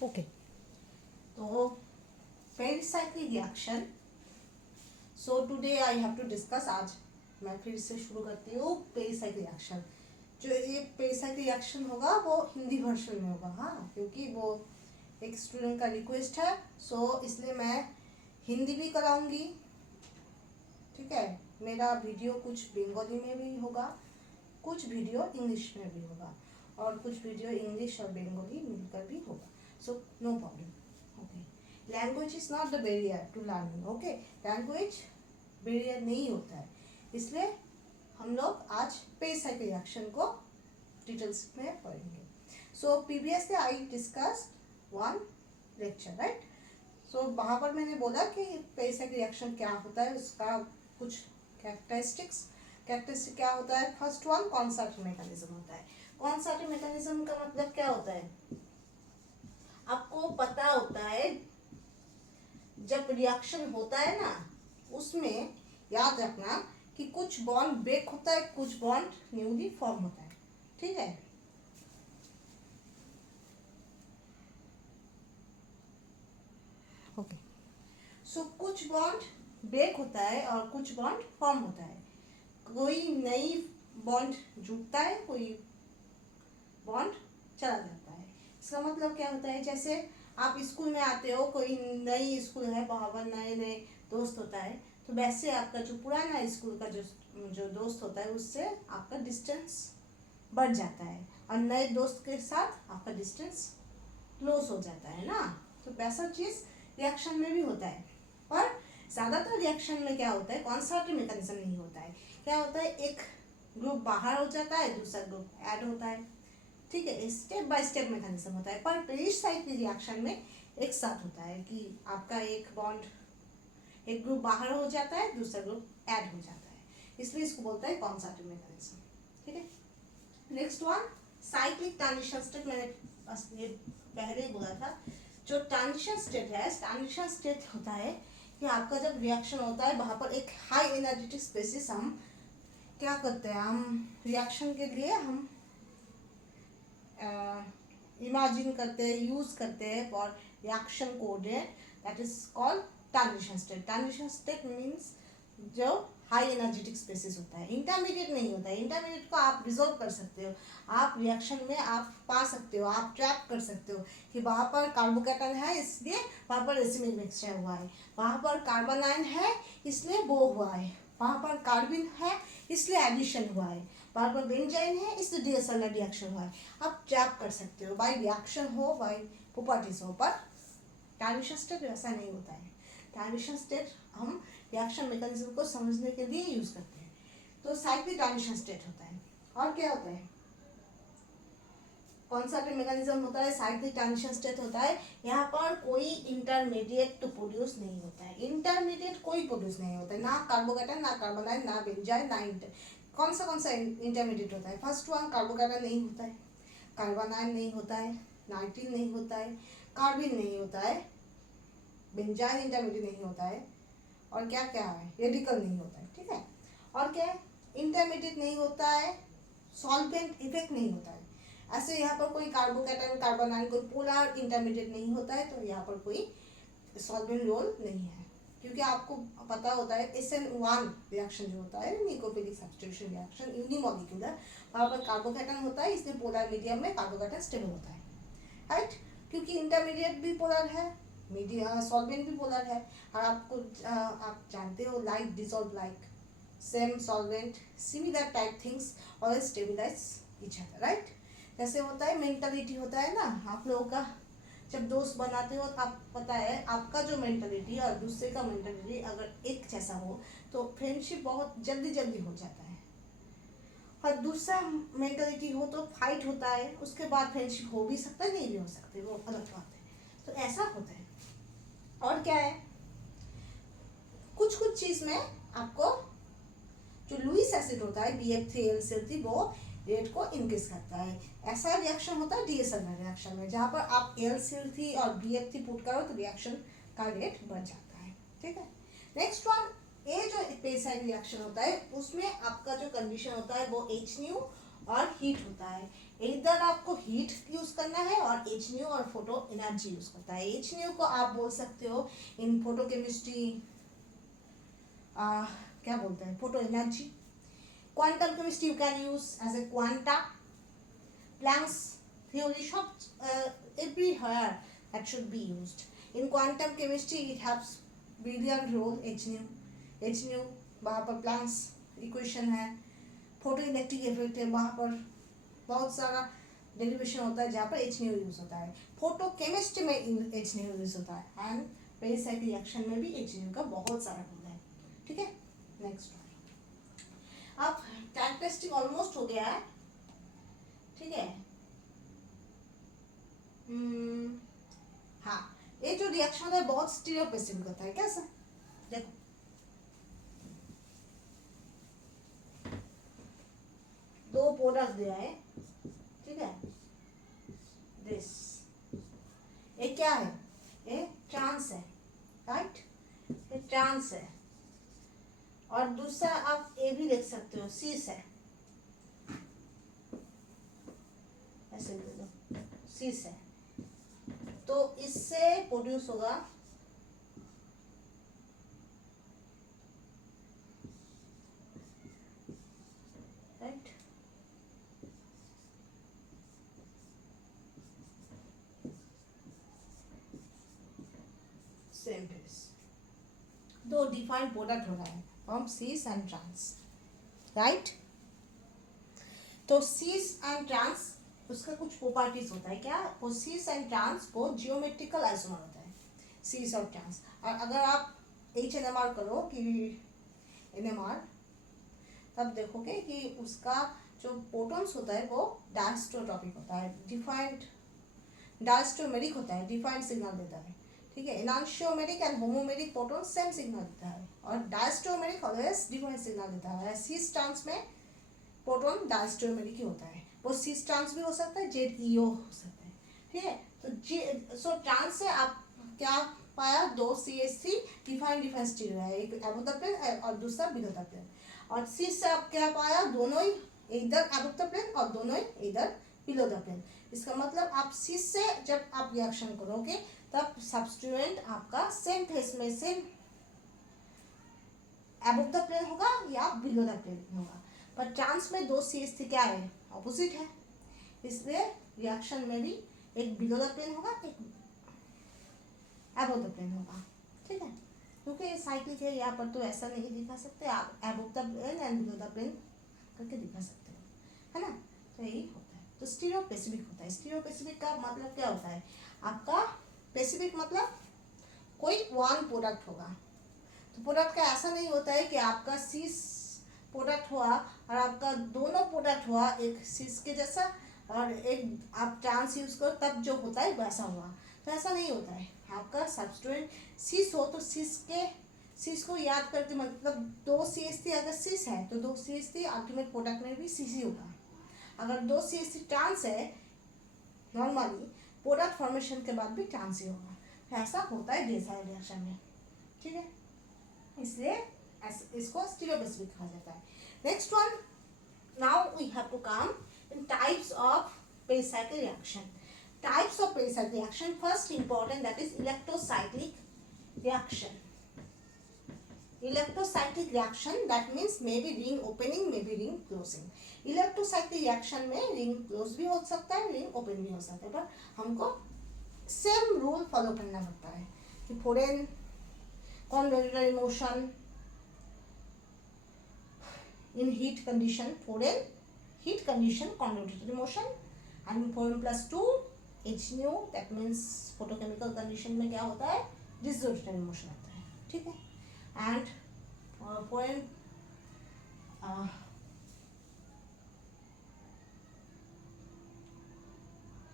Okay, तो pericyclic reaction. So today I have to discuss, आज मैं फिर से शुरू करती हूँ पेरिसाइक्लिक रिएक्शन। जो ये पेरिसाइक्लिक रिएक्शन होगा वो हिंदी वर्जन में होगा, हाँ, क्योंकि वो एक स्टूडेंट का रिक्वेस्ट है, सो इसलिए मैं हिंदी भी कराऊंगी। ठीक है, मेरा वीडियो कुछ बंगाली में भी होगा, कुछ वीडियो इंग्लिश में भी होगा, और कुछ वीडियो इंग्लिश और बंगाली मिलकर भी होगा। So no problem. Okay, language is not the barrier to learning. Okay, language barrier नहीं होता है, इसलिए हम लोग आज पेरिसाइक्लिक रिएक्शन को डिटेल्स में पढ़ेंगे। So previously I discuss one lecture, right. So वहाँ पर मैंने बोला कि पेरिसाइक्लिक रिएक्शन क्या होता है, उसका कुछ कैरेक्टरिस्टिक क्या होता है। फर्स्ट वन कॉन्सर्ट मैकेनिज्म होता है। कॉन्सर्ट मैकेनिज्म का मतलब क्या होता है, आपको पता होता है जब रिएक्शन होता है ना, उसमें याद रखना कि कुछ बॉन्ड ब्रेक होता है, कुछ बॉन्ड न्यूली फॉर्म होता है। ठीक है, ओके। सो कुछ बॉन्ड ब्रेक होता है और कुछ बॉन्ड फॉर्म होता है। कोई नई बॉन्ड जुड़ता है, कोई बॉन्ड चला जाता है। इसका मतलब क्या होता है, जैसे आप स्कूल में आते हो, कोई नई स्कूल है, वहाँ पर नए नए दोस्त होता है, तो वैसे आपका जो पुराना स्कूल का जो दोस्त होता है, उससे आपका डिस्टेंस बढ़ जाता है, और नए दोस्त के साथ आपका डिस्टेंस क्लोज हो जाता है ना। तो वैसा चीज़ रिएक्शन में भी होता है, पर ज़्यादातर रिएक्शन में क्या होता है, कॉन्सर्ट मैकेनिज्म नहीं होता है। क्या होता है, एक ग्रुप बाहर हो जाता है, दूसरा ग्रुप ऐड होता है। ठीक है, स्टेप बाय स्टेप मैकेनिज्म होता है, पर पेरिसाइक्लिक रिएक्शन में एक साथ होता है कि आपका एक बॉन्ड, एक ग्रुप बाहर हो जाता है, दूसरा ग्रुप ऐड हो जाता है, इसलिए इसको बोलता है कॉन्सर्ट मैकेनिज्म। ठीक है, next one cyclic transition state. मैंने बस ये पहले ही बोला था, जो ट्रांजिशन स्टेट है, ट्रांजिशन स्टेट होता है कि आपका जब रिएक्शन होता है, वहाँ पर एक हाई एनर्जेटिक स्पेसिस हम क्या करते हैं, हम रिएक्शन के लिए हम इमेजिन करते हैं, यूज करते हैं for reaction coordinate, that is called transition state. Transition state means जो हाई एनर्जेटिक स्पेसिस होता है, इंटरमीडिएट नहीं होता है। इंटरमीडिएट को आप रिजोल्व कर सकते हो, आप रिएक्शन में आप पा सकते हो, आप ट्रैप कर सकते हो कि वहाँ पर कार्बोकेटन है, इसलिए वहाँ पर रेसिमिक मिक्सचर हुआ है, वहाँ पर कार्बन आयन है, इसलिए वो हुआ है, वहाँ पर कार्बिन है, इसलिए एडिशन हुआ है, वहाँ पर बेंजाइन है, इसलिए डीएसएल रिएक्शन हुआ है। आप ट्रैप कर सकते हो, बाय रिएक्शन हो, बाय प्रॉपर्टीज हो, पर ट्रांजिशन स्टेट वैसा नहीं होता है। ट्रांजिशन स्टेट हम रिएक्शन मैकेनिज्म को समझने के लिए यूज करते हैं। तो साइक्लिक ट्रांजिशन स्टेट होता है, और क्या होता है, कौन सा मैकेनिज्म होता है, साइक्लिक ट्रांजिशन स्टेट होता है। यहाँ पर कोई इंटरमीडिएट तो प्रोड्यूस नहीं होता है, इंटरमीडिएट कोई प्रोड्यूस नहीं होता है, ना कार्बोकेटन, ना कार्बन आयन, ना बेंजाइन, ना कौन सा इंटरमीडिएट होता है। फर्स्ट वन कार्बोकेटन नहीं होता है, कार्बन आयन नहीं होता है, नाइट्रिन नहीं होता है, कार्बिन नहीं होता है, बेंजाइन इंटरमीडिएट नहीं होता है, और क्या क्या है, रेडिकल नहीं होता है। ठीक है, और क्या इंटरमीडिएट नहीं होता है, सॉल्वेंट इफेक्ट नहीं होता है। ऐसे यहाँ पर कोई कार्बोकेटन, कार्बन आयन, कोई पोलर इंटरमीडिएट नहीं होता है, तो यहाँ पर कोई सॉल्वेंट रोल नहीं है, क्योंकि आपको पता होता है SN1 रिएक्शन जो होता है, निकोफिलिक सब्स्टिट्यूशन रिएक्शन, यूनिमॉलिक्यूलर, वहाँ पर कार्बोकेटन होता है, इसलिए पोलर मीडियम में कार्बोकेटन स्टेबल होता है, राइट। क्योंकि इंटरमीडिएट भी पोलर है, मीडिया सॉल्वेंट भी पोलर है, और आप जानते हो like dissolve like, same solvent, similar type things और स्टेबलाइज ईच अदर, राइट। जैसे होता है मेंटलिटी होता है ना, आप लोगों का जब दोस्त बनाते हो तो आप पता है आपका जो मेंटलिटी और दूसरे का मेंटलिटी अगर एक जैसा हो तो फ्रेंडशिप बहुत जल्दी जल्दी हो जाता है, और दूसरा मेंटलिटी हो तो फाइट होता है, उसके बाद फ्रेंडशिप हो भी सकता है, नहीं भी हो सकते, वो अलग बात है। तो ऐसा होता है, और क्या है, कुछ कुछ चीज़ में आपको जो लुईस एसिड होता है BF3 वो रेट को इंक्रीज करता है। ऐसा रिएक्शन होता है DSL रिएक्शन में, जहाँ पर आप LCl3 और BF3 पुट करो तो रिएक्शन का रेट बढ़ जाता है। ठीक है, नेक्स्ट वन, ये जो पेरिसाइक्लिक रिएक्शन होता है उसमें आपका जो कंडीशन होता है वो H न्यू और हीट होता है। इधर आपको हीट यूज करना है और एच न्यू और फोटो एनर्जी यूज करता है। एच न्यू को आप बोल सकते हो इन फोटो केमिस्ट्री क्या बोलते हैं, photo energy. Quantum chemistry you can use as a quanta, Planck's theory shops everywhere that should be used. In quantum chemistry it has brilliant role h nu वहाँ पर प्लैंक्स इक्वेशन है, photo electric effect है, वहाँ पर बहुत सारा derivation होता है जहाँ पर एच न्यू यूज होता है। फोटो केमिस्ट्री में एच न्यू यूज होता है एंड पेरिसाइक्लिक रिएक्शन में भी एच न्यू का बहुत सारा रोल है। ठीक है, नेक्स्ट अब कैरेक्टरिस्टिक ऑलमोस्ट हो गया है। ठीक है, हाँ, ये जो रिएक्शन होता है बहुत स्टीरियोपेसिफिक होता है। कैसा, देखो दो प्रोडक्ट दिया है, ठीक है, दिस ये क्या है, ये ट्रांस है, राइट, ये ट्रांस है। और दूसरा आप ये भी लिख सकते हो सीस है, ऐसे दे दो, सीस है। तो इससे प्रोड्यूस होगा राइट, सेम फेस, दो डिफाइंड प्रोडक्ट हो रहा है from cis and trans, right. तो सीस एंड ट्रांस उसका कुछ प्रॉपर्टीज होता है क्या, वो सीस एंड ट्रांस वो जियोमेट्रिकल आइसोमर होता है, सीस और ट्रांस। और अगर आप HNMR करो कि NMR, तब देखोगे कि उसका जो प्रोटॉन्स होता है वो डायस्टोट्रॉपिक होता है, डिफाइंड डायस्टोमेरिक होता है, डिफाइंड सिग्नल देता है। ठीक है, एनांशियोमेरिक एंड होमोमेरिक प्रोटॉन सेम सिग्नल देता है और डायस्टोमेरिक ऑलवेज डिफाइंड सिग्नल देता है। सीस ट्रांस में प्रोटॉन डायस्टोमेरिक ही होता है, वो सीस ट्रांस भी हो सकता है, ZeO हो सकता है। ठीक है, तो सो ट्रांस से आप क्या पाया, दो CH3 डिफाइंड स्टीरियो है, एक अबव द प्लेन और दूसरा बिलो द प्लेन। और सीस से आप क्या पाया, दोनों ही इधर अबव द प्लेन और दोनों ही इधर बिलो द प्लेन। इसका मतलब आप सीस से जब आप रिएक्शन करोगे तब सब्स्टिट्यूएंट आपका सेम फेस में सेम अबव द प्लेन होगा या बिलो द प्लेन होगा। पर ट्रांस में दो CH3 क्या है, ऑपोजिट है, इसलिए रिएक्शन में भी एक बिलो द प्लेन होगा, एक अबव द प्लेन होगा। ठीक है, क्योंकि ये साइक्लिक है, यहाँ पर तो ऐसा नहीं दिखा सकते, आप above the plane and below the plane करके दिखा सकते हो, है ना। तो यही होता है, तो स्टीरियोपेसिफिक होता है। स्टीरियोपेसिफिक का मतलब क्या होता है, आपका पेसिफिक मतलब कोई वन प्रोडक्ट होगा। तो प्रोडक्ट का ऐसा नहीं होता है कि आपका सीस प्रोडक्ट हुआ और आपका दोनों प्रोडक्ट हुआ एक सीस के जैसा और एक आप ट्रांस यूज करो तब जो होता है वैसा हुआ, तो ऐसा नहीं होता है। आपका सब्स्टिट्यूएंट सीस हो तो सीस को याद करके, मतलब दो CH3 अगर सीस है तो दो CH3 अल्टीमेट प्रोडक्ट में भी सीस ही होगा। अगर दो CH3 ट्रांस है नॉर्मली प्रोडक्ट फॉर्मेशन के बाद भी ट्रांस ही होगा, तो ऐसा होता है डेसाइल रिएक्शन में। ठीक है, इसलिए इसको स्टीरियोपेसिफिक कहा जाता है। Next one, now we have to come in types of pericyclic reaction. Types of pericyclic reaction, first important that is electrocyclic reaction. Electrocyclic reaction that means may be ring opening, may be ring closing. Electrocyclic reaction में ring close भी हो सकता है, ring open भी हो सकता है, पर हमको सेम रूल फॉलो करना पड़ता है कि foreign convoluted motion in heat condition, foreign heat condition convoluted motion, and 4n+2 H nu, that means photochemical condition में क्या होता है, disrotatory motion होता है। ठीक है, and 4n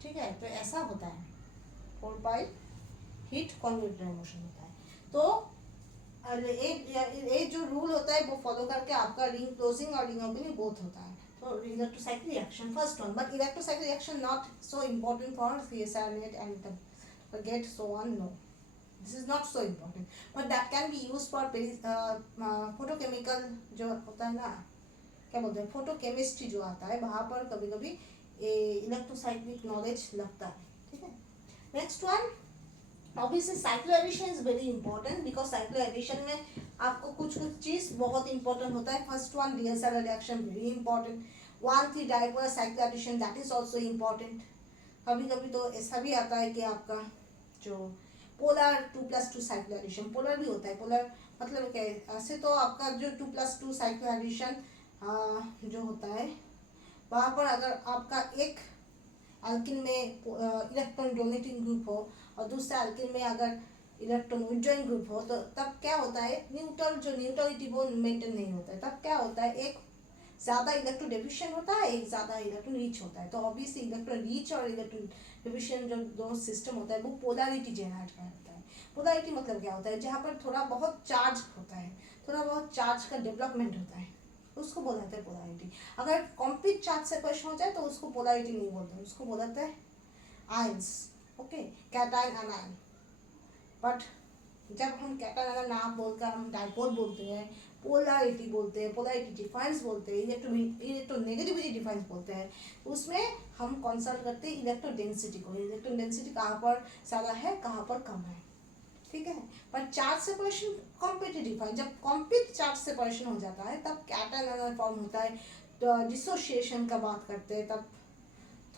ठीक है, तो ऐसा होता है 4 हीट कॉन्वोल्यूटेड मोशन होता है। तो ये जो रूल होता है वो फॉलो करके आपका रिंग क्लोजिंग और रिंग ओपनिंग बोथ होता है। तो electrocyclic reaction first one, but electrocyclic reaction not so important for CSIR net and forget so on, no, this is not so important, but that can be used for photochemical जो होता है ना, क्या बोलते हैं, फोटोकेमिस्ट्री जो आता है वहाँ पर कभी कभी इलेक्ट्रोसाइक्लिक नॉलेज लगता है, ठीक है। Next one, obviously cycloaddition is very important, because cycloaddition में आपको कुछ कुछ चीज बहुत इंपॉर्टेंट होता है। First one, DSR reaction very important. 1,3 dipolar cycloaddition that is also important. कभी कभी तो ऐसा भी आता है कि आपका जो पोलर 2+2 साइक्लो एडिशन, पोलर भी होता है। पोलर मतलब क्या है, ऐसे तो आपका जो 2+2 साइक्लो एडिशन जो होता है, वहाँ पर अगर आपका एक एल्किन में इलेक्ट्रॉन डोनेटिंग ग्रुप हो और दूसरा एल्किन में अगर इलेक्ट्रॉन विड्रॉइंग ग्रुप हो, तो तब क्या होता है, न्यूट्रलिटी वो मेंटेन नहीं होता है। तब क्या होता है, एक ज़्यादा इलेक्ट्रॉन डिफ्यूजन होता है, एक ज़्यादा इलेक्ट्रॉन रीच होता है। तो ऑब्वियसली इलेक्ट्रॉन रीच और इलेक्ट्रॉन डिफ्यूजन जो दो सिस्टम होता है वो पोलैरिटी जनरेट करता है। पोलैरिटी मतलब क्या होता है, जहाँ पर थोड़ा बहुत चार्ज होता है, थोड़ा बहुत चार्ज का डेवलपमेंट होता है, उसको बोलते हैं पोलैरिटी। अगर कंप्लीट चार्ज सेपरेशन हो जाए तो उसको पोलैरिटी नहीं बोलते, उसको बोलते हैं ions, okay, cation anion. But जब हम कैटायन एनायन ना बोलकर हम डाइपोल बोलते हैं, पोलैरिटी बोलते हैं, पोलैरिटी डिफाइंस बोलते हैं, इलेक्ट्रोनेगेटिविटी डिफाइंस बोलते हैं, उसमें हम कंसल्ट करते हैं इलेक्ट्रॉन डेंसिटी को। इलेक्ट्रॉन डेंसिटी कहाँ पर ज़्यादा है, कहाँ पर कम है, ठीक है। पर चार्ज सेपरेशन कॉम्पिटिटिव है, जब कॉम्प्लीट चार्ज सेपरेशन हो जाता है तब कैटायन एनायन फॉर्म होता है। तो डिसोसिएशन का बात करते हैं तब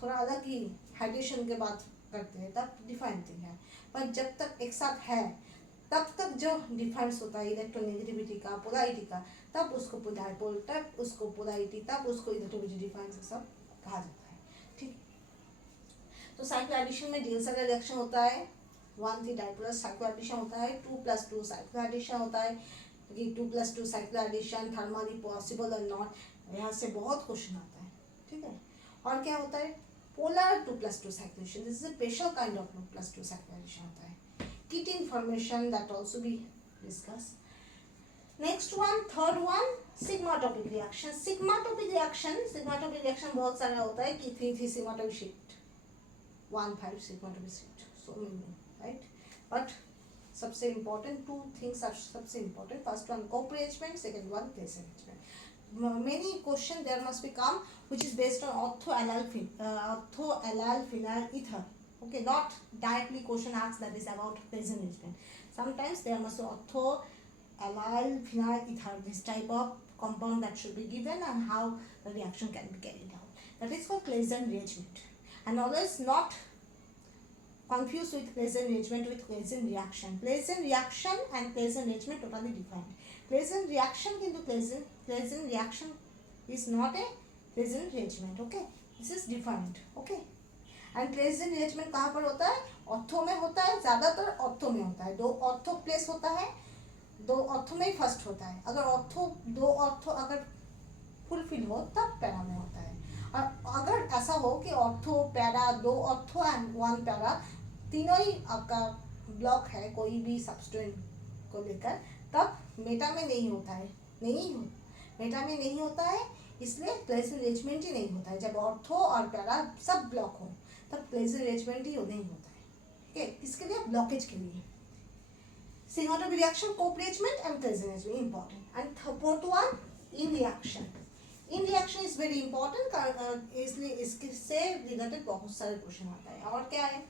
थोड़ा अलग ही, हाइड्रेशन के बात करते हैं तब डिफाइन थिंग है। पर जब तक एक साथ है तब तक जो डिफरेंस होता है इलेक्ट्रोनेगेटिविटी का, पोलैरिटी का, तब उसको डाइपोल, तब उसको पोलैरिटी, तब उसको इलेक्ट्रोनेगेटिविटी डिफरेंस सब कहा जाता है, ठीक। तो साइक्लो एडिशन में DSR रिएक्शन होता है, 1,3 डाइपोलर साइक्लो एडिशन होता है, 2+2 साइक्लो एडिशन होता है। कि 2+2 साइक्लो एडिशन थर्मली पॉसिबल और नॉट, यहाँ से बहुत क्वेश्चन आता है, ठीक है। और क्या होता है, polar 2+2 cycloaddition, this is a special kind of 2+2 cycloaddition होता है। Keating formation that also be discussed. Next one, third one, sigmatopic reaction. Sigmatopic reaction बहुत सारा होता है कि 3 sigmatopic shift, 1,5 sigmatopic shift, so many, right? But सबसे important two things are सबसे important. First one co-arrangement, second one place arrangement. Many question there must be come which is based on orthoallyl phenyl ether. Okay, not directly question asks that is about place arrangement. Sometimes there must be orthoallyl phenyl ether, this type of compound that should be given and how the reaction can be carried out. That is called Claisen rearrangement. And always not confused with Claisen rearrangement with Claisen reaction. Claisen reaction and Claisen rearrangement totally different. Claisen reaction into Claisen reaction is not a Claisen rearrangement. Okay, this is different. Okay. And Claisen rearrangement कहाँ पर होता है, ortho में होता है, ज़्यादातर ortho में होता है। 2 ऑर्थो प्लेस होता है, 2 ऑर्थो में ही फर्स्ट होता है। अगर ऑर्थो 2 ऑर्थो अगर फुलफिल हो तब पैरा में होता है। और अगर ऐसा हो कि ortho para, 2 ortho and 1 para, तीनों ही आपका ब्लॉक है कोई भी सबस्टेंस को लेकर, तब मेटा में नहीं होता है, मेटा में नहीं होता है, इसलिए क्लेजिन रिएरेंजमेंट ही नहीं होता है। जब ऑर्थो और पैरा सब ब्लॉक हो तब क्लेजिन रिएरेंजमेंट ही नहीं होता है, ठीक है। इसके लिए ब्लॉकेज के लिए sigmatopic reaction, co-arrangement and Claisen is very important. And fourth one, in reaction is very important, इसलिए इसके से रिलेटेड बहुत सारे क्वेश्चन आता है। और क्या है,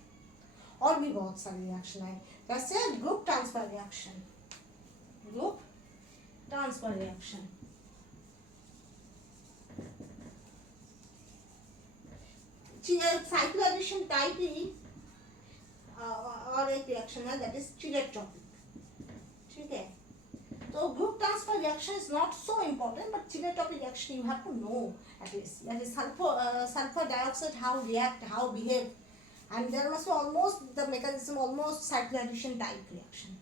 और भी बहुत सारे रिएक्शन है, जैसे group transfer reaction, cyclo addition type ही और एक रिएक्शन है दैट इज चिलेटोपिक, ठीक है। तो group transfer reaction is not so important, but cheletropic reaction you have to know at least, that is sulfur dioxide, how react, how behave, and there must be almost the mechanism almost cyclo addition type reaction.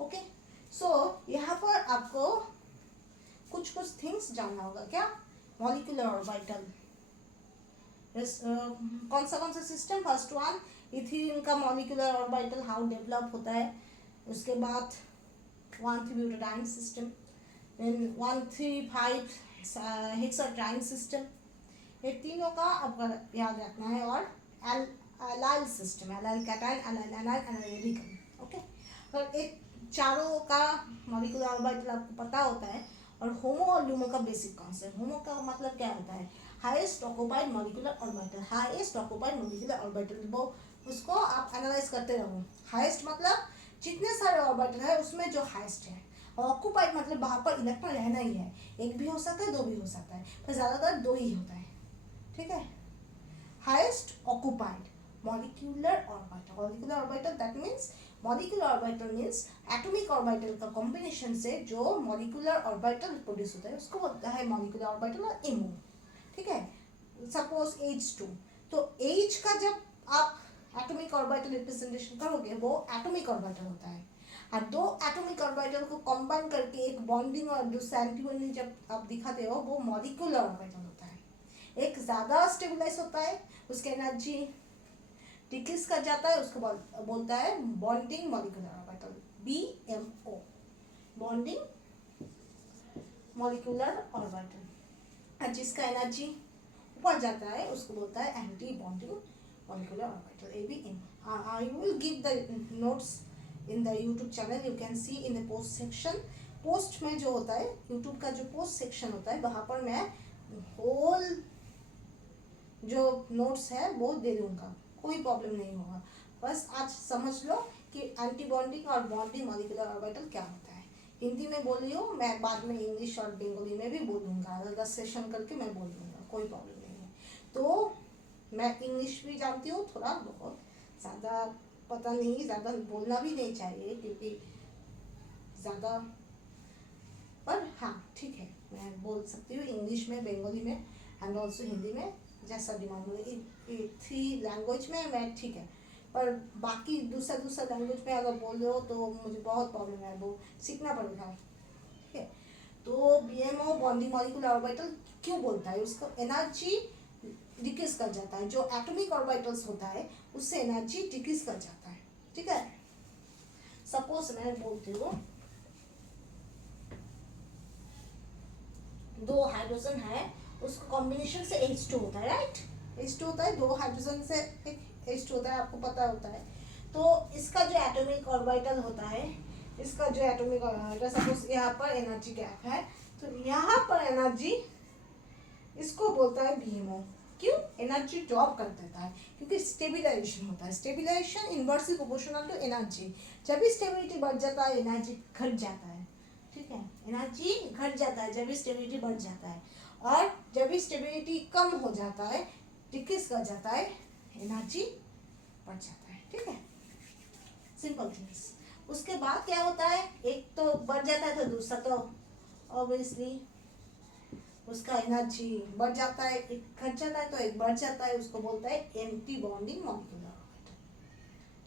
Okay, so यहाँ पर आपको कुछ things जानना होगा। क्या, molecular orbital, कौन सा system, first one ethene का मॉलिक्यूलर ऑर्बिटल हाउ डेवलप होता है, उसके बाद 1,3 butadiene system, then 1,3,5 hexadiene system, ये तीनों का आपका याद रखना है। और allyl system, allyl cation, allyl anion, allyl alkene, okay. और एक चारों का मॉलिक्यूलर ऑर्बिटल आपको पता होता है। और होमो और लूमो का बेसिक कॉन्सेप्ट, होमो का मतलब क्या होता है, highest occupied molecular orbital, highest occupied molecular orbital, वो उसको आप एनालाइज करते रहो। हाईएस्ट मतलब जितने सारे ऑर्बिटल है उसमें जो हाईएस्ट है, ऑक्यूपाइड मतलब वहाँ पर इलेक्ट्रॉन रहना ही है, एक भी हो सकता है, दो भी हो सकता है, पर ज़्यादातर दो ही होता है, ठीक है। Highest occupied molecular orbital, molecular orbital that means, molecular orbital means atomic orbital का कॉम्बिनेशन से जो मॉलिक्यूलर ऑर्बिटल प्रोड्यूस होता है उसको बोलता है मॉलिक्यूलर ऑर्बिटल और इमो, ठीक है। सपोज H2, तो H का जब आप एटॉमिक ऑर्बिटल रिप्रेजेंटेशन करोगे वो एटॉमिक ऑर्बिटल होता है, और दो एटॉमिक ऑर्बिटल को कंबाइन करके एक बॉन्डिंग और दूसरा एंटीबॉन्डिंग जब आप दिखाते हो वो मॉलिक्यूलर ऑर्बिटल होता है। एक ज़्यादा स्टेबलाइज होता है, उसकी एनर्जी डिक्रीज कर जाता है, उसको बोलता है bonding molecular orbital, BMO, bonding molecular orbital. और जिसका एनर्जी ऊपर जाता है उसको बोलता है anti bonding molecular orbital, ABM। I will give the notes in the YouTube channel, you can C in the post section. Post में जो होता है यूट्यूब का जो पोस्ट सेक्शन होता है वहाँ पर मैं होल जो नोट्स है वो दे दूँगा, कोई प्रॉब्लम नहीं होगा। बस आज समझ लो कि एंटी बॉन्डिंग और बॉन्डिंग मॉलिक्यूलर ऑर्बिटल क्या होता है। हिंदी में बोल रही हूँ, मैं बाद में इंग्लिश और बंगाली में भी बोलूँगा, अलग सेशन करके मैं बोल दूँगा, कोई प्रॉब्लम नहीं है। तो मैं इंग्लिश भी जानती हूँ थोड़ा बहुत, ज़्यादा पता नहीं, ज़्यादा बोलना भी नहीं चाहिए क्योंकि ज़्यादा, पर हाँ ठीक है मैं बोल सकती हूँ इंग्लिश में, बंगाली में एंड ऑल्सो हिंदी में, जैसा डिमांड हो। 3 लैंग्वेज में मैं ठीक है, पर बाकी दूसरा लैंग्वेज में अगर बोल रहे हो तो मुझे बहुत प्रॉब्लम है, वो सीखना पड़ेगा, ठीक है। तो BMO बॉन्डिंग मॉलिक्यूलर ऑर्बिटल क्यों बोलता है, उसको एनर्जी डिक्रीज कर जाता है, जो एटॉमिक ऑर्बिटल्स होता है उससे एनर्जी डिक्रीज कर जाता है, ठीक है। सपोज मैं बोलती हूँ 2 हाइड्रोजन है, उसका कॉम्बिनेशन से H2 होता है, राइट। H2 होता है, 2 हाइड्रोजन से एक H2 होता है, आपको पता होता है। तो इसका जो एटॉमिक ऑर्बिटल होता है, इसका जो एटॉमिक ऑर्बिटल, सपोज यहाँ पर एनर्जी गैप है, तो यहाँ पर एनर्जी इसको बोलता है BMO। क्यों, एनर्जी ड्रॉप कर देता है क्योंकि स्टेबिलाईजेशन होता है, stabilization inversely proportional to energy. जब भी स्टेबिलिटी बढ़ जाता है एनर्जी घट जाता है, ठीक है, एनर्जी घट जाता है जब भी स्टेबिलिटी बढ़ जाता है, और जब भी स्टेबिलिटी कम हो जाता है, डिक्रीज कर जाता है, एनर्जी बढ़ जाता है, ठीक है, सिंपल थिंग्स। उसके बाद क्या होता है, एक तो बढ़ जाता है तो दूसरा तो ऑब्वियसली उसका एनर्जी बढ़ जाता है, एक घट जाता है तो एक बढ़ जाता है, उसको बोलता है एंटी बॉन्डिंग मॉलिक्यूलर ऑर्बिटल,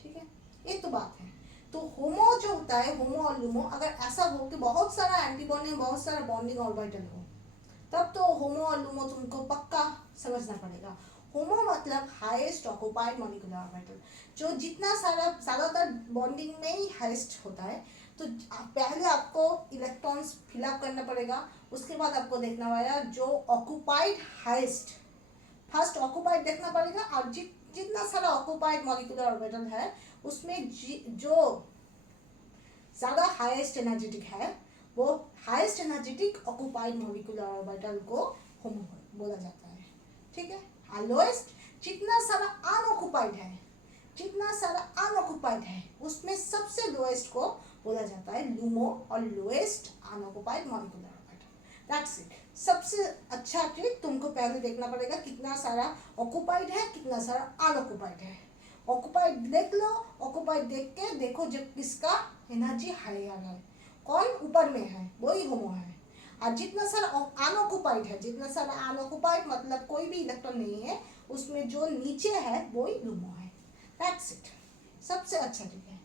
ठीक है। ये तो बात है। तो होमो जो होता है, होमो और लुमो, अगर ऐसा हो कि बहुत सारा एंटी बॉन्डिंग, बहुत सारा बॉन्डिंग ऑर्बिटल हो, तब तो होमो और लुमो तुमको पक्का समझना पड़ेगा। होमो मतलब हाईएस्ट ऑक्यूपाइड मॉलिक्यूलर ऑर्बिटल, जो जितना सारा, ज़्यादातर बॉन्डिंग में ही हाईएस्ट होता है, तो पहले आपको इलेक्ट्रॉन्स फिलअप करना पड़ेगा, उसके बाद आपको देखना पड़ेगा जो ऑक्यूपाइड हाईएस्ट, फर्स्ट ऑक्यूपाइड देखना पड़ेगा, और जितना सारा ऑक्यूपाइड मॉलिक्यूलर ऑर्बिटल है उसमें जो ज़्यादा हाईएस्ट एनर्जेटिक है वो highest energetic occupied molecular orbital को होमो बोला जाता है, ठीक है। और लोएस्ट, जितना सारा अनऑक्यूपाइड है, जितना सारा अनऑक्यूपाइड है उसमें सबसे लोएस्ट को बोला जाता है लूमो, और lowest unoccupied molecular orbital, that's it. सबसे अच्छा ट्रिक तुमको पहले देखना पड़ेगा कितना सारा ऑक्यूपाइड है, कितना सारा अनऑक्यूपाइड है। ऑक्यूपाइड देख लो, ऑक्यूपाइड देख के देखो जब किसका एनर्जी हाई आ है, कौन ऊपर में है, वही होमो है। और जितना सारा अनऑक्यूपाइड है, जितना सारा अनऑक्यूपाइड मतलब कोई भी इलेक्ट्रॉन नहीं है उसमें, जो नीचे है वही लूमो है, दैट्स इट। सबसे अच्छा ठीक है।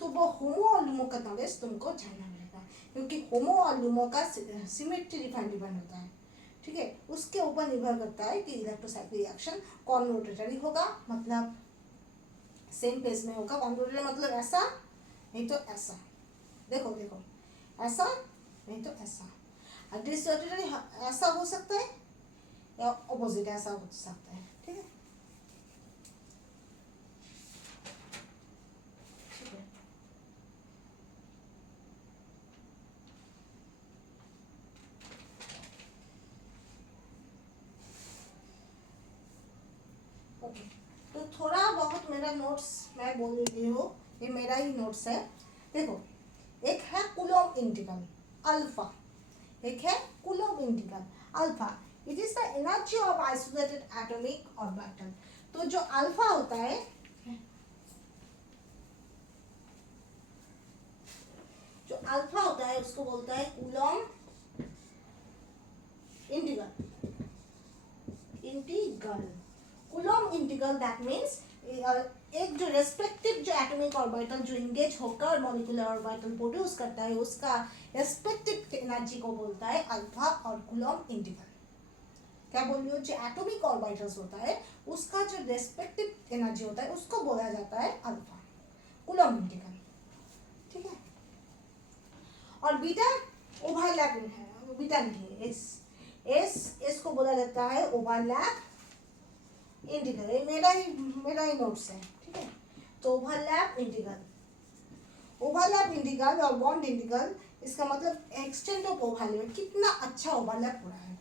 तो वो होमो और लूमो का नॉलेज तुमको जानना पड़ेगा, क्योंकि होमो और लूमो का सिमेट्री डिफाइंड होता है, ठीक है। उसके ऊपर निर्भर करता है कि इलेक्ट्रोसाइक्लिक रिएक्शन कौन रोटेटरी होगा, मतलब सेम पेज में होगा, कौन रोटेटरी मतलब ऐसा नहीं तो ऐसा, देखो देखो ऐसा नहीं तो ऐसा, और डिसरोटेटरी ऐसा हो सकता है या ऑपोजिट ऐसा हो सकता है, ठीक है। ओके, तो थोड़ा बहुत मेरा नोट्स मैं बोल रही हूँ, ये मेरा ही नोट्स है। देखो, एक है कूलॉम इंटीग्रल अल्फा, एक है Coulomb integral alpha. It is the energy of isolated atomic orbital. तो जो अल्फा होता है, जो अल्फा होता है उसको बोलता है Coulomb integral. Integral, Coulomb integral, that means एक जो रेस्पेक्टिव जो एटॉमिक ऑर्बिटल जो इंगेज होकर मॉलिक्यूलर ऑर्बिटल प्रोड्यूस करता है उसका रेस्पेक्टिव एनर्जी को बोलता है अल्फा और कूलॉम इंटीग्रल। क्या बोल रही हो, जो एटॉमिक ऑर्बिटल्स होता है उसका जो रेस्पेक्टिव एनर्जी होता है उसको बोला जाता है अल्फा, कूलॉम इंटीग्रल। ठीक है, और बीटा ओवरलैपिंग है, बीटा नहीं है, एस को बोला जाता है ओवरलैप इंटीग्रल। ये मेरा ही नोट्स है। ठीक है, तो ओवरलैप इंटीग्रल, ओवरलैप इंटीग्रल और बॉन्ड इंटीग्रल, इसका मतलब एक्सटेंट ऑफ ओवरलैप, कितना अच्छा ओवरलैप हो रहा है,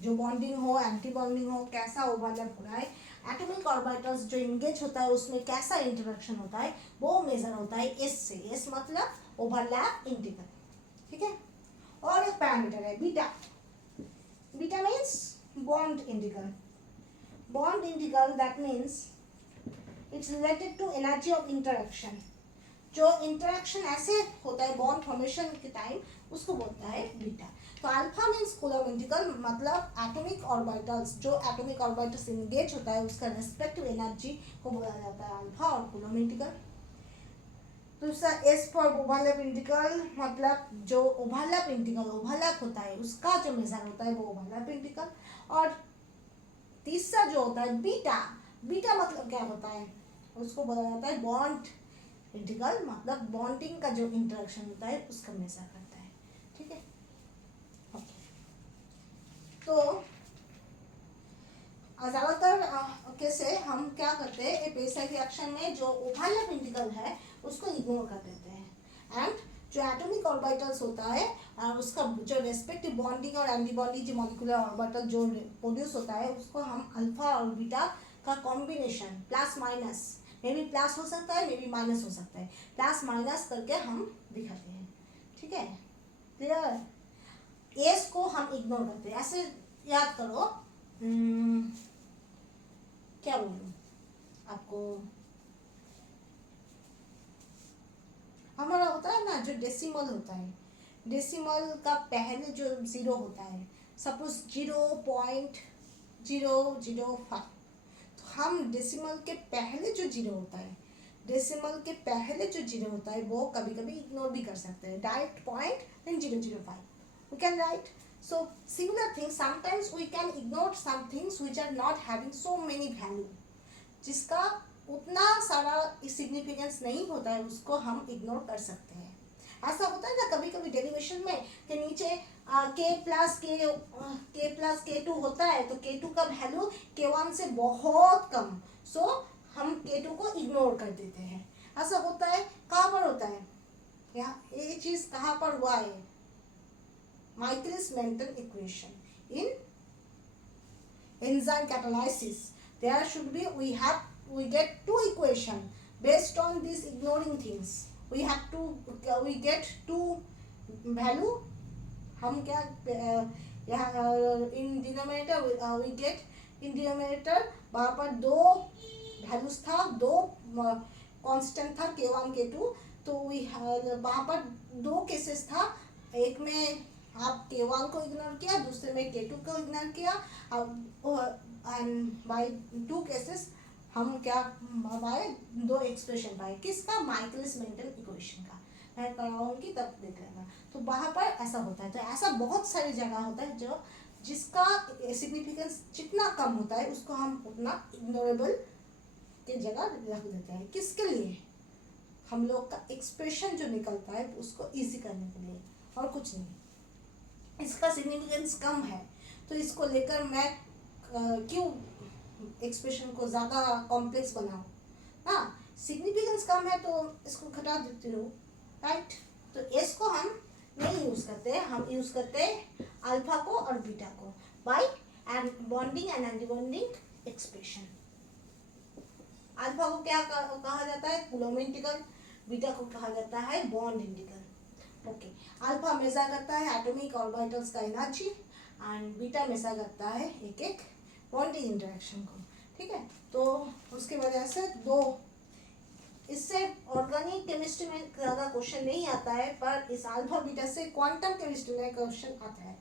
जो बॉन्डिंग हो, एंटी बॉन्डिंग हो, कैसा ओवरलैप हो रहा है, एटॉमिक ऑर्बिटल्स जो इंगेज होता है उसमें कैसा इंटरेक्शन होता है, वो मेजर होता है एस से। एस मतलब ओवरलैप इंटीग्रल। ठीक है, और एक पैरामीटर है beta. Beta means bond integral. Bond integral that means it's related to energy of interaction. जो इंटरेक्शन ऐसे होता है बॉन्ड फॉर्मेशन के टाइम, उसको बोलता है बीटा। तो अल्फा मीन्स कूलॉम इंटीग्रल, मतलब एटॉमिक ऑर्बिटल्स, जो एटॉमिक ऑर्बिटल्स इंगेज होता है उसका रेस्पेक्टिव एनर्जी को बोला जाता है अल्फा और कूलॉम इंटीग्रल। दूसरा एस फॉर ओवरलैप इंटीग्रल, मतलब जो ओवरलैप इंटीग्रल ओवरलैप होता है उसका जो मेजर होता है वो ओवरलैप इंटीग्रल। और तीसरा जो होता है बीटा, बीटा मतलब क्या होता है, उसको बोला जाता है बॉन्ड इंटीग्रल, मतलब बॉन्डिंग का जो इंटरेक्शन होता है उसका मेजर करता है। ठीक है, तो ज़्यादातर कैसे हम क्या करते हैं, पेसाइड रिएक्शन में जो ओवरलैप इंटीग्रल है उसको इग्नोर कर देते हैं, एंड जो एटॉमिक ऑर्बिटल्स होता है उसका जो रेस्पेक्टिव बॉन्डिंग और एंटी बॉन्डिंग जो मॉलिक्यूलर ऑर्बिटल जो प्रोड्यूस होता है उसको हम अल्फा और बीटा का combination, plus minus, may be plus हो सकता है, मे बी माइनस हो सकता है, प्लस माइनस करके हम दिखाते हैं। ठीक है, क्लियर। एस को हम इग्नोर करते हैं, ऐसे याद करो। क्या बोलूं आपको, हमारा होता है ना जो डेसिमल होता है, डेसिमल का पहले जो जीरो होता है, सपोज 0.005, तो हम डेसिमल के पहले जो जीरो होता है, डेसिमल के पहले जो जीरो होता है वो कभी कभी इग्नोर भी कर सकते हैं, direct point then 0.005 we can write. So similar thing, sometimes we can ignore some things which are not having so many value, जिसका उतना सारा सिग्निफिकेंस नहीं होता है उसको हम इग्नोर कर सकते हैं। ऐसा होता है ना कभी कभी डेरिवेशन में कि नीचे के प्लस के टू होता है तो के टू का वैल्यू के वन से बहुत कम, सो हम के टू को इग्नोर कर देते हैं। ऐसा होता है, कहाँ पर होता है, यहाँ ये चीज़ कहाँ पर हुआ है, Michaelis-Menten equation. In enzyme catalysis, there should be we get two equation based on these ignoring things. We get two value. हम क्या यहाँ in denominator we get in denominator वहाँ पर दो values था, दो constant था k1 k2, तो वहाँ पर दो cases था, एक में आप k1 को इग्नोर किया, दूसरे में k2 को इग्नोर किया, एंड बाय टू केसेस हम क्या पाए, दो एक्सप्रेशन पाए, किसका, माइकलिस मेंटन इक्वेशन का। मैं कराऊंगी तब देख लेना। तो वहाँ पर ऐसा होता है, तो ऐसा बहुत सारी जगह होता है जो जिसका सिग्निफिकेंस जितना कम होता है उसको हम उतना इग्नोरेबल के जगह रख देते हैं। किसके लिए, हम लोग का एक्सप्रेशन जो निकलता है उसको इजी करने के लिए, और कुछ नहीं। इसका सिग्निफिकेंस कम है तो इसको लेकर मैं क्यों एक्सप्रेशन को ज़्यादा कॉम्प्लेक्स बनाऊँ, हाँ, सिग्निफिकेंस कम है तो इसको घटा देती हूँ, राइट। तो एस को हम नहीं यूज़ करते, हम यूज़ करते हैं अल्फा को और बीटा को by and bonding and antibonding expression. Alpha को क्या कहा जाता है, कूलम्ब इंटीग्रल, बीटा को कहा जाता है bond integral. Okay, alpha measure करता है एटॉमिक ऑर्बिटल्स का एनर्जी एंड बीटा मेजर करता है एक एक बॉन्डिंग इंटरेक्शन को। ठीक है, तो उसकी वजह से दो, इससे ऑर्गेनिक केमिस्ट्री में ज़्यादा क्वेश्चन नहीं आता है, पर इस अल्फा बीटा से क्वांटम केमिस्ट्री में क्वेश्चन आता है।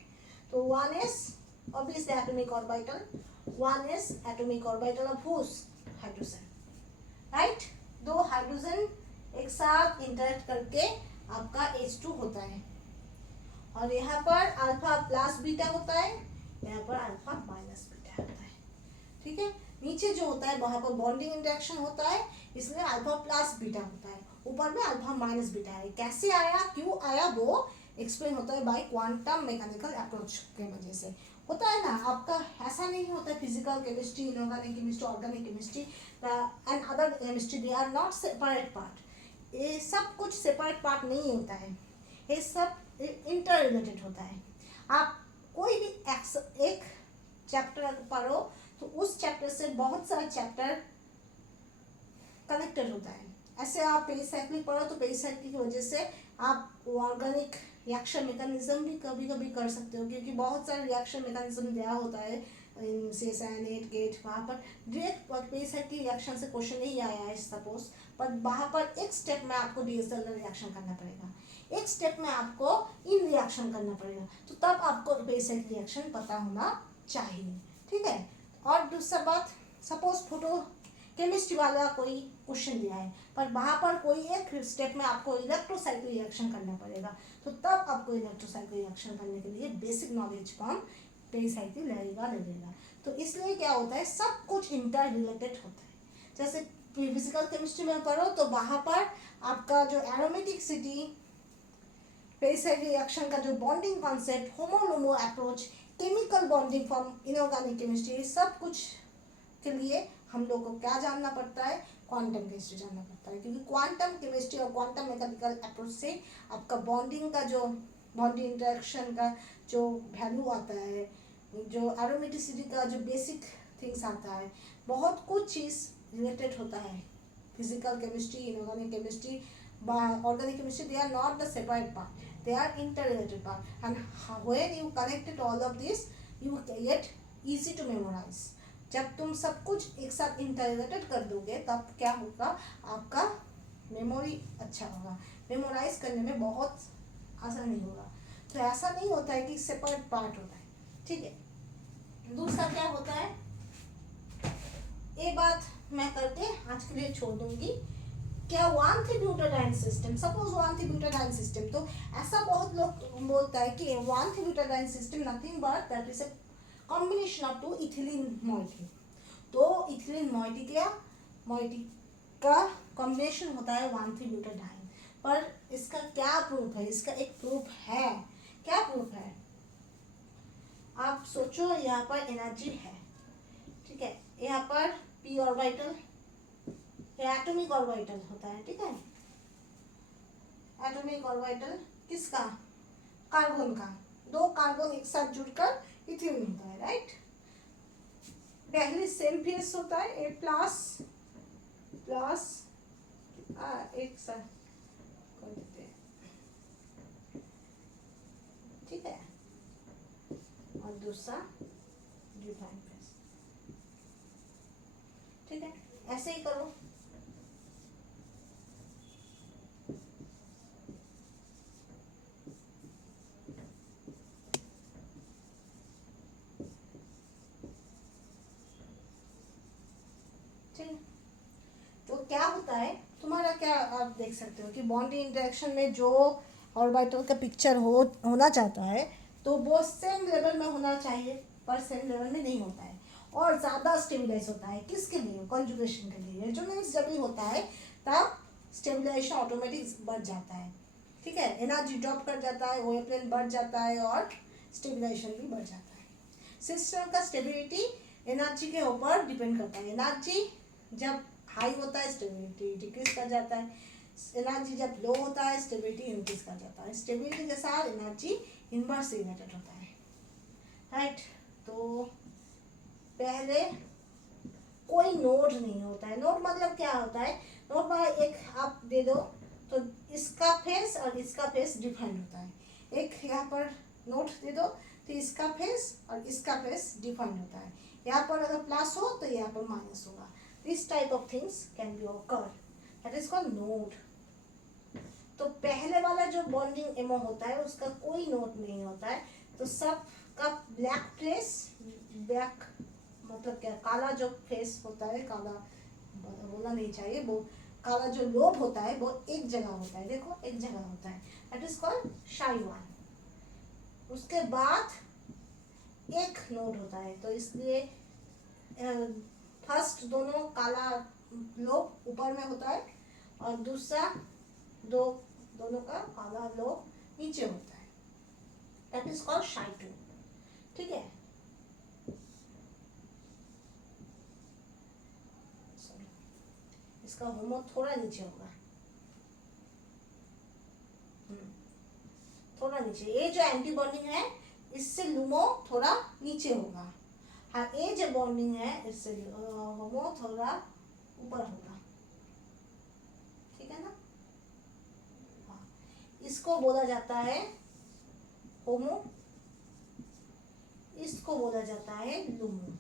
तो one is obviously atomic orbital, one is atomic orbital of whose, hydrogen, right. दो हाइड्रोजन एक साथ इंटरेक्ट करके आपका H2 होता है, और यहाँ पर अल्फा प्लस बीटा होता है, यहाँ पर अल्फा माइनस बीटा होता है। ठीक है, नीचे जो होता है वहां पर बॉन्डिंग इंटरेक्शन होता है, इसलिए अल्फा प्लस बीटा होता है, ऊपर में अल्फा माइनस बीटा है। कैसे आया, क्यों आया, वो एक्सप्लेन होता है बाय क्वांटम मैकेनिकल अप्रोच के वजह से। होता है ना आपका, ऐसा नहीं होता है physical chemistry, inorganic chemistry, organic chemistry and other chemistry, they are not separate part. ये सब कुछ सेपरेट पार्ट नहीं होता है, ये सब इंटर रिलेटेड होता है। आप कोई भी एक चैप्टर पढ़ो तो उस चैप्टर से बहुत सारे चैप्टर कनेक्टेड होता है। ऐसे आप पेरिसाइक्लिक पढ़ो तो पेरिसाइक्लिक की वजह से आप ऑर्गेनिक रिएक्शन मैकेनिज्म भी कभी कभी कर सकते हो, क्योंकि बहुत सारे रिएक्शन मैकेनिज्म दिया होता है CSN8 गेट, वहाँ पर डायरेक्ट पेरिसाइक्लिक रिएक्शन से क्वेश्चन नहीं आया है सपोज, पर वहाँ पर एक स्टेप में आपको डीएसएल रिएक्शन करना पड़ेगा, एक स्टेप में आपको इन रिएक्शन करना पड़ेगा, तो तब आपको पेरिसाइक्लिक रिएक्शन पता होना चाहिए। ठीक है, और दूसरा बात, सपोज फोटो केमिस्ट्री वाला कोई क्वेश्चन दिया है, पर वहाँ पर कोई एक स्टेप में आपको इलेक्ट्रोसाइक्लिक रिएक्शन करना पड़ेगा, तो तब आपको इलेक्ट्रोसाइक्लिक रिएक्शन करने के लिए बेसिक नॉलेज फ्रॉम पेरिसाइक्लिक लगेगा। तो इसलिए क्या होता है, सब कुछ इंटर रिलेटेड होता है। जैसे फिजिकल केमिस्ट्री में पढ़ो तो वहाँ पर आपका जो एरोमेटिसिटी, पेरिसाइक्लिक रिएक्शन का जो bonding concept, HOMO LUMO approach, chemical bonding from inorganic chemistry, सब कुछ के लिए हम लोग को क्या जानना पड़ता है, क्वांटम केमिस्ट्री जानना पड़ता है, क्योंकि क्वांटम केमिस्ट्री और क्वांटम मैकेनिकल अप्रोच से आपका बॉन्डिंग का जो बॉन्डिंग इंटरेक्शन का जो वैल्यू आता है, जो एरोमेटिसिटी का जो बेसिक थिंग्स आता है, बहुत कुछ चीज़ रिलेटेड होता है। Physical chemistry, inorganic chemistry, organic chemistry, they are not the separate part, they are interrelated part, and when you connected all of this you get easy to memorize। जब तुम सब कुछ एक साथ इंटररिलेटेड कर दोगे तब क्या होगा, आपका मेमोरी अच्छा होगा, मेमोराइज करने में बहुत आसानी होगा। तो ऐसा नहीं होता है कि सेपरेट पार्ट होता है। ठीक है, दूसरा क्या होता है, ये बात मैं करके आज के लिए छोड़ दूंगी। क्या 1,3-butadiene system, suppose 1,3-butadiene system, तो ऐसा बहुत लोग बोलता है कि 1,3-butadiene system nothing but that is a combination of 2 ethylene moiety. तो इथिलीन मोइटी का कॉम्बिनेशन होता है 1,3-butadiene। पर इसका क्या प्रूफ है, इसका एक प्रूफ है। क्या प्रूफ है, आप सोचो, यहाँ पर एनर्जी है, ठीक है, यहाँ पर p ऑर्बिटल, एटॉमिक ऑर्बिटल होता है। ठीक है, एटॉमिक ऑर्बिटल किसका, कार्बन का, दो कार्बन एक साथ जुड़कर इथिलीन होता है, राइट। पहले सेम फेस होता है, A प्लस प्लस एक साथ कर देते हैं, ठीक है, और दूसरा ड्यूटाइन फेस। ठीक है, ऐसे ही करो। तो क्या होता है तुम्हारा, क्या आप देख सकते हो कि बॉन्डिंग इंटरेक्शन में जो ऑर्बिटल का पिक्चर होना चाहता है तो वो सेम लेवल में होना चाहिए, पर सेम लेवल में नहीं होता है, और ज़्यादा स्टेबलाइज होता है। किसके लिए, कॉन्जुगेशन के लिए। रेजोनेंस जब भी होता है तब स्टेबलाइजेशन ऑटोमेटिक बढ़ जाता है। ठीक है, एनर्जी ड्रॉप कर जाता है, OH प्लेन बढ़ जाता है और स्टेबलाइजेशन भी बढ़ जाता है। सिस्टम का स्टेबिलिटी एनर्जी के ऊपर डिपेंड करता है। एनर्जी जब हाई होता है स्टेबिलिटी डिक्रीज कर जाता है, एनर्जी जब लो होता है स्टेबिलिटी इंक्रीज कर जाता है। स्टेबिलिटी के साथ एनर्जी इनवर्स रिलेटेड होता है, राइट। तो पहले कोई नोड नहीं होता है। नोड मतलब क्या होता है? नोड मतलब एक आप दे दो तो इसका फेस और इसका फेस डिफाइन होता है। एक यहाँ पर नोट दे दो तो इसका फेस और इसका फेस डिफाइन होता है। यहाँ पर अगर प्लस हो तो यहाँ पर माइनस होगा। This type of things can be occur, that is called node. तो पहले वाला जो बॉन्डिंग एमओ होता है उसका कोई नोट नहीं होता है। तो सब का ब्लैक फेस, ब्लैक मतलब क्या, काला जो फेस होता है, काला बोलना नहीं चाहिए, वो काला जो लोब होता है वो एक जगह होता है, देखो एक जगह होता है, दैट इज कॉल्ड शाई वन। उसके बाद एक नोड होता है, तो इसलिए फर्स्ट दोनों काला लोब ऊपर में होता है और दूसरा दोनों का काला लोब नीचे होता है, that is called psi two. ठीक है, इसका होमो थोड़ा नीचे होगा, थोड़ा नीचे। ये जो एंटी बॉन्डिंग है इससे लुमो थोड़ा नीचे होगा। हाँ, ये जो बॉन्डिंग है इससे होमो थोड़ा ऊपर होगा। ठीक है ना? हाँ, इसको बोला जाता है होमो, इसको बोला जाता है लुमो।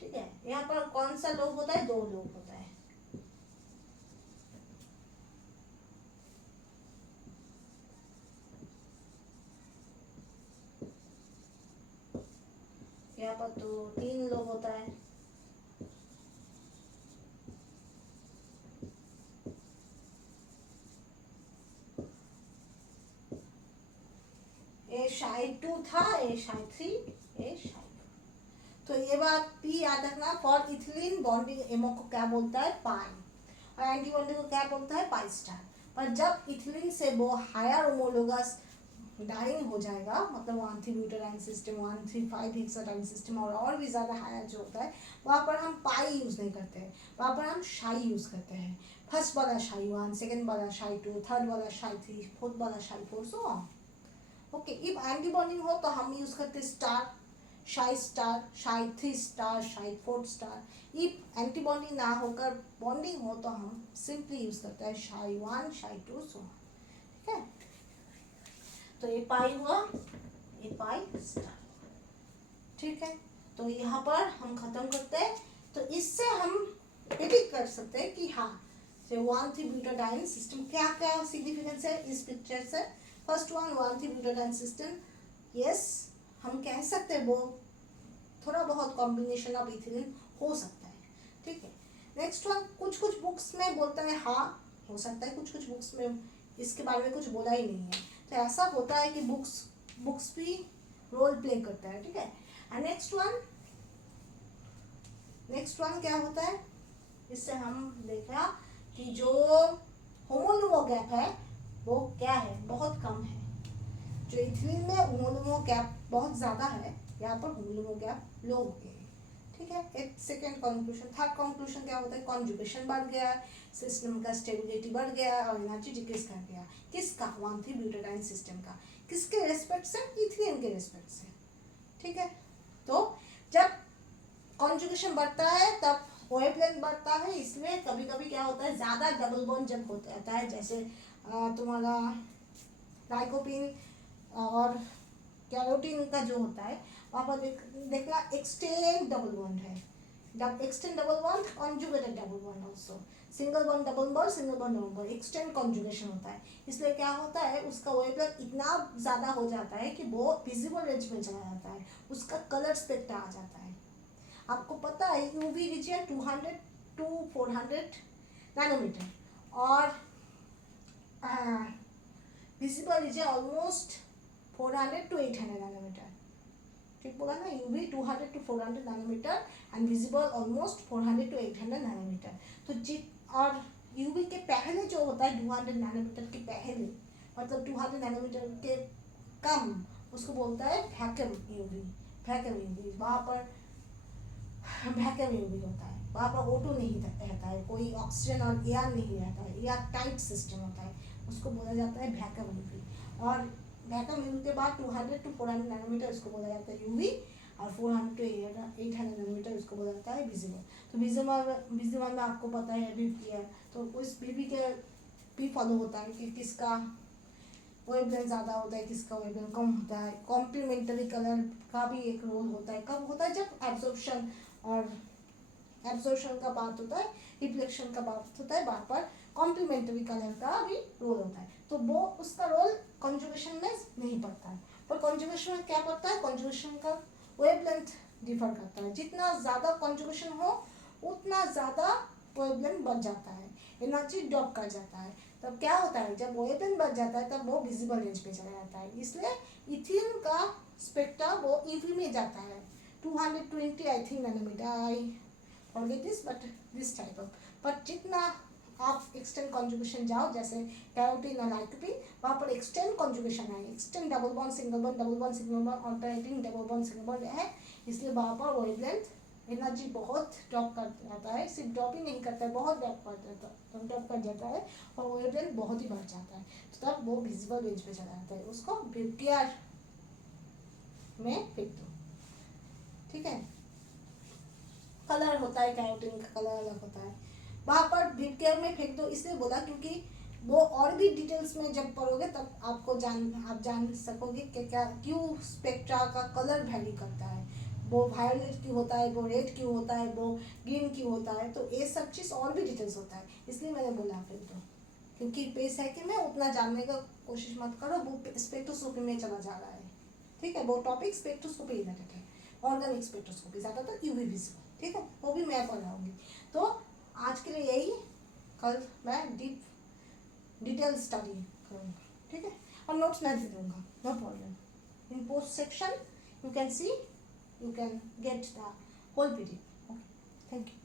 ठीक है, यहाँ पर कौन सा लोब होता है? दो लोब होता है। यहाँ पर तो तीन लोब होता है। ये शाई टू था, ये शाई थ्री, ये शाई। तो ये बात भी याद रखना, फॉर इथिलीन बॉन्डिंग एमओ को क्या बोलता है? पाई, और एंटी बॉन्डिंग को क्या बोलता है? Pi star. पर जब इथिलीन से वो हायर होमोलोगस डाइन हो जाएगा, मतलब 1,3-ब्यूटाडाइन सिस्टम, 1,3,5-हेक्साडाइन सिस्टम और भी ज़्यादा हायर जो होता है, वहाँ पर हम पाई यूज़ नहीं करते हैं, वहाँ पर हम शाई यूज़ करते हैं। फर्स्ट वाला शाई वन, सेकेंड वाला शाई टू, थर्ड वाला शाई थ्री, फोर्थ वाला शाई four, so on. Okay, if anti bonding हो तो हम यूज़ करते हैं स्टार, शाई स्टार, शाई थ्री स्टार, शाई fourth star. If anti bonding ना होकर बॉन्डिंग हो तो हम सिंपली यूज़ करते हैं शाई वन, शाई टू, सो ऑन। ठीक है, तो ये पाई हुआ, ये पाई स्टार। ठीक है, तो यहाँ पर हम खत्म करते हैं। तो इससे हम प्रेडिक्ट कर सकते हैं कि हाँ, 1,3-ब्यूटाडाइन सिस्टम क्या क्या सिग्निफिकेंस है इस पिक्चर से। फर्स्ट वन, 1,3-ब्यूटाडाइन सिस्टम, यस हम कह सकते हैं वो थोड़ा बहुत कॉम्बिनेशन ऑफ इथिलीन हो सकता है। ठीक है, नेक्स्ट वन, कुछ कुछ बुक्स में बोलता है हाँ हो सकता है, कुछ कुछ बुक्स में इसके बारे में कुछ बोला ही नहीं है। तो ऐसा होता है कि बुक्स भी रोल प्ले करता है। ठीक है, एंड नेक्स्ट वन क्या होता है? इससे हम देखा कि जो होमोलुमो गैप है वो क्या है? बहुत कम है। जो इथिलीन में होमोलुमो गैप बहुत ज़्यादा है, यहाँ पर होमोलुमो गैप लो हो गए। ठीक है, एक सेकेंड कंक्लूजन। थर्ड कंक्लूजन क्या होता है? कॉन्जुगेशन बढ़ गया, सिस्टम का स्टेबिलिटी बढ़ गया और एनर्जी डिक्रीज कर गया। किसका? 1,3-ब्यूटाडाइन सिस्टम का। किसके रेस्पेक्ट से? इथिलीन के रेस्पेक्ट से। ठीक है, तो जब कॉन्जुगेशन बढ़ता है तब वेवलेंथ बढ़ता है, इसलिए कभी कभी क्या होता है, ज़्यादा डबल बॉन्ड जब होता है, जैसे तुम्हारा लाइकोपिन और कैरोटीन का जो होता है, वहाँ पर देखना एक्सटेंड डबल बॉन्ड है, extend double bond, conjugated double bond also, single bond double bond, single bond double bond, extend conjugation होता है। इसलिए क्या होता है, उसका वेवलेंथ इतना ज़्यादा हो जाता है कि वो विजिबल रेंज में चला जाता है, उसका कलर स्पेक्ट्रा आ जाता है। आपको पता है यूवी रीजन 200 to 400 नैनोमीटर और visible region almost 400 to 800 nanometre. ठीक बोला ना? UV 200 to 400 nanometre and visible almost 400 to 800 nanometre. तो और यूवी के पहले जो होता है 200 नैनोमीटर के पहले, मतलब 200 नैनोमीटर के कम, उसको बोलता है वैक्यूम यूवी। वैक्यूम यूवी, वहाँ पर वैक्यूम यूवी होता है, वहाँ पर O2 नहीं रहता है, कोई ऑक्सीजन और एयर नहीं रहता है, एयर टाइट सिस्टम होता है, उसको बोला जाता है वैक्यूम यूवी। और वैक्यूम यूवी के बाद 200 to 400 नैनोमीटर उसको बोला जाता है यूवी। और 400 to 800 नैनोमीटर उसको बोला जाता है विजिबल। तो विजिबल में आपको पता है बीपी है, तो उस बीपी के भी फॉलो होता है कि किसका वेवलेंथ ज़्यादा होता है, किसका वेवलेंथ कम होता है। कॉम्प्लीमेंट्री कलर का भी एक रोल होता है, कब होता है जब एब्जॉर्प्शन और एब्जॉर्प्शन का बात होता है, रिफ्लेक्शन का बात होता है, वहाँ पर कॉम्प्लीमेंट्री कलर का भी रोल होता है। तो वो उसका रोल कॉन्जुगेशन में नहीं पड़ता है, पर कॉन्जुगेशन में क्या पड़ता है, कॉन्जुगेशन का वेवलेंथ डिफर करता है। जितना ज़्यादा कॉन्जुगेशन हो उतना ज़्यादा वेवलेंथ बढ़ जाता है, एनर्जी ड्रॉप कर जाता है। तब क्या होता है, जब वेवलेंथ बढ़ जाता है तब वो विजिबल रेंज पे चला जाता है। इसलिए इथिन का स्पेक्ट्रा वो ईवी में जाता है 220 I think nanometre, I forget this but this type of. But जितना आप एक्सटेंड कॉन्जुगेशन जाओ, जैसे कैरोटीन और लाइकोपीन, वहाँ पर एक्सटेंड कॉन्जुगेशन है, extend double bond single bond double bond single bond alternating double bond single bond है, इसलिए वहाँ पर वेवलेंथ एनर्जी बहुत ड्रॉप कर जाता है। सिर्फ ड्रॉप ही नहीं करता है, बहुत ड्रॉप कर जाता है और वेवलेंथ बहुत ही बढ़ जाता है। तो तब वो विजिबल रेंज पे चला जाता है, उसको विपकेयर में फेंक दो, ठीक है। कलर होता है, कैरोटीन का कलर अलग होता है, वहाँ पर विपकेयर में फेंक दो। इसलिए बोला क्योंकि वो और भी डिटेल्स में जब पढ़ोगे तब आपको आप जान सकोगे कि क्या क्यों स्पेक्ट्रा का कलर वैरी करता है, वो वायलेट क्यों होता है, वो रेड क्यों होता है, वो ग्रीन क्यों होता है। तो ये सब चीज़ और भी डिटेल्स होता है, इसलिए मैंने बोला फिर तो, क्योंकि बेस है कि मैं उतना जानने का कोशिश मत करो, वो स्पेक्ट्रोस्कोपी में चला जा रहा है, ठीक है। वो टॉपिक स्पेक्ट्रोस्कोपी रिलेटेड है, ऑर्गेनिक स्पेक्ट्रोस्कोपी ज़्यादातर यूवी विजिबल, ठीक है, वो भी मैं पढ़ाऊँगी। तो आज के लिए यही, कल मैं डिटेल स्टडी करूँगा, ठीक है, और नोट्स मैं दे दूँगा, no problem. In post section you can see, you can get the whole PDF. Okay, thank you.